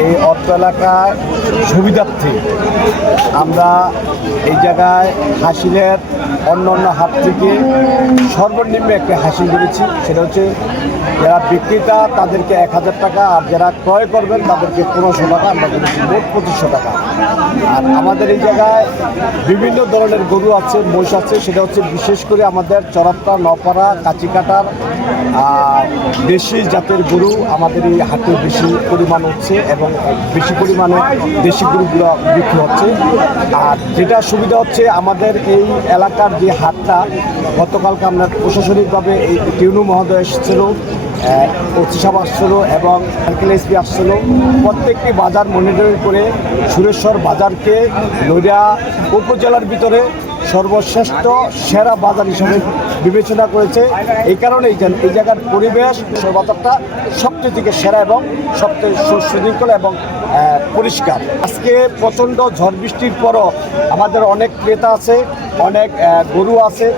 এই অর্থ এলাকার সুবিধার্থে আমরা এই জায়গায় হাসিলের অন্য অন্য হাট থেকে সর্বনিম্ন একটা হাসিল করেছি। সেটা হচ্ছে যারা বিক্রেতা তাদেরকে 1000 টাকা, আর যারা ক্রয় করবেন তাদেরকে 1500 টাকা আমরা করেছি, মোট 2500 টাকা। আর আমাদের এই জায়গায় বিভিন্ন ধরনের গরু আছে, মহিষ আছে। সেটা হচ্ছে বিশেষ করে আমাদের চড়াপ্তা, নপাড়া, কাঁচিকাটার দেশি জাতের গরু আমাদের এই হাটে বেশি পরিমাণ হচ্ছে এবং বেশি পরিমাণে দেশি গরুগুলো বিক্রি হচ্ছে। আর যেটা সুবিধা হচ্ছে আমাদের এই এলাকার যে হাটটা, গতকালকে আমরা প্রশাসনিকভাবে এই টিউনু মহোদয় এসেছিল, ওসি সাহেব আসছিল এবং এসপি আসছিল। প্রত্যেকটি বাজার মনিটরিং করে সুরেশ্বর বাজারকে নদিয়া উপজেলার ভিতরে সর্বশ্রেষ্ঠ সেরা বাজার হিসেবে বিবেচনা করেছে। এই কারণেই এই জায়গার পরিবেশ বাজারটা সবচেয়ে থেকে সেরা এবং সবচেয়ে সুশৃঙ্খল এবং পরিষ্কার। আজকে প্রচণ্ড ঝড় বৃষ্টির পরও আমাদের অনেক ক্রেতা আছে, অনেক গরু আছে।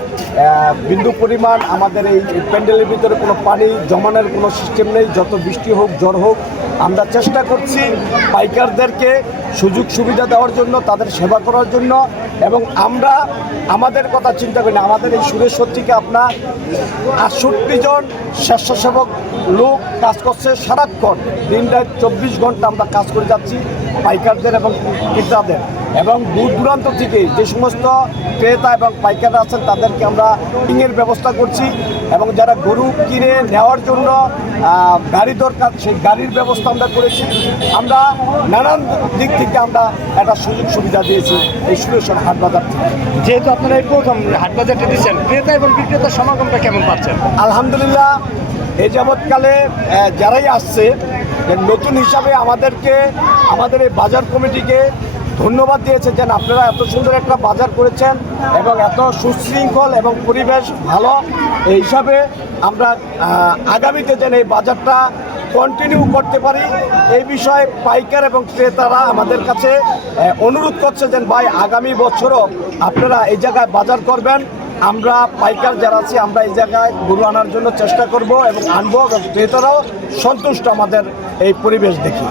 বিন্দু পরিমাণ আমাদের এই প্যান্ডেলের ভিতরে কোনো পানি জমানোর কোনো সিস্টেম নেই। যত বৃষ্টি হোক, ঝড় হোক, আমরা চেষ্টা করছি পাইকারদেরকে সুযোগ সুবিধা দেওয়ার জন্য, তাদের সেবা করার জন্য। এবং আমরা আমাদের কথা চিন্তা করি না, আমাদের এই সুরেশ্বর থেকে আপনার 68 জন স্বেচ্ছাসেবক লোক কাজ করছে সারাক্ষণ, দিন রাত 24 ঘন্টা আমরা কাজ করে যাচ্ছি পাইকারদের এবং ক্রেতাদের। এবং দূর দূরান্ত থেকে যে সমস্ত ক্রেতা এবং পাইকাররা আছেন তাদেরকে আমরা কিংয়ের ব্যবস্থা করছি। এবং যারা গরু কিনে নেওয়ার জন্য গাড়ি দরকার, সেই গাড়ির ব্যবস্থা আমরা করেছি। আমরা নানান দিক থেকে আমরা একটা সুযোগ সুবিধা দিয়েছি এই সুরেশ্বর হাট বাজার থেকে। যেহেতু আপনারা এই প্রথম হাট বাজারটা দিচ্ছেন, ক্রেতা এবং বিক্রেতার সমাগমটা কেমন পাচ্ছেন? আলহামদুলিল্লাহ, এই যাবৎকালে যারাই আসছে নতুন হিসাবে আমাদের এই বাজার কমিটিকে ধন্যবাদ দিয়েছে যে আপনারা এত সুন্দর একটা বাজার করেছেন এবং এত সুশৃঙ্খল এবং পরিবেশ ভালো। এই হিসাবে আমরা আগামীতে যেন এই বাজারটা কন্টিনিউ করতে পারি, এই বিষয়ে পাইকার এবং ক্রেতারা আমাদের কাছে অনুরোধ করছে যে ভাই আগামী বছরও আপনারা এই জায়গায় বাজার করবেন। আমরা পাইকার যারা আছি আমরা এই জায়গায় গরু আনার জন্য চেষ্টা করব এবং আনবো, এবং ক্রেতারাও সন্তুষ্ট আমাদের এই পরিবেশ দেখি।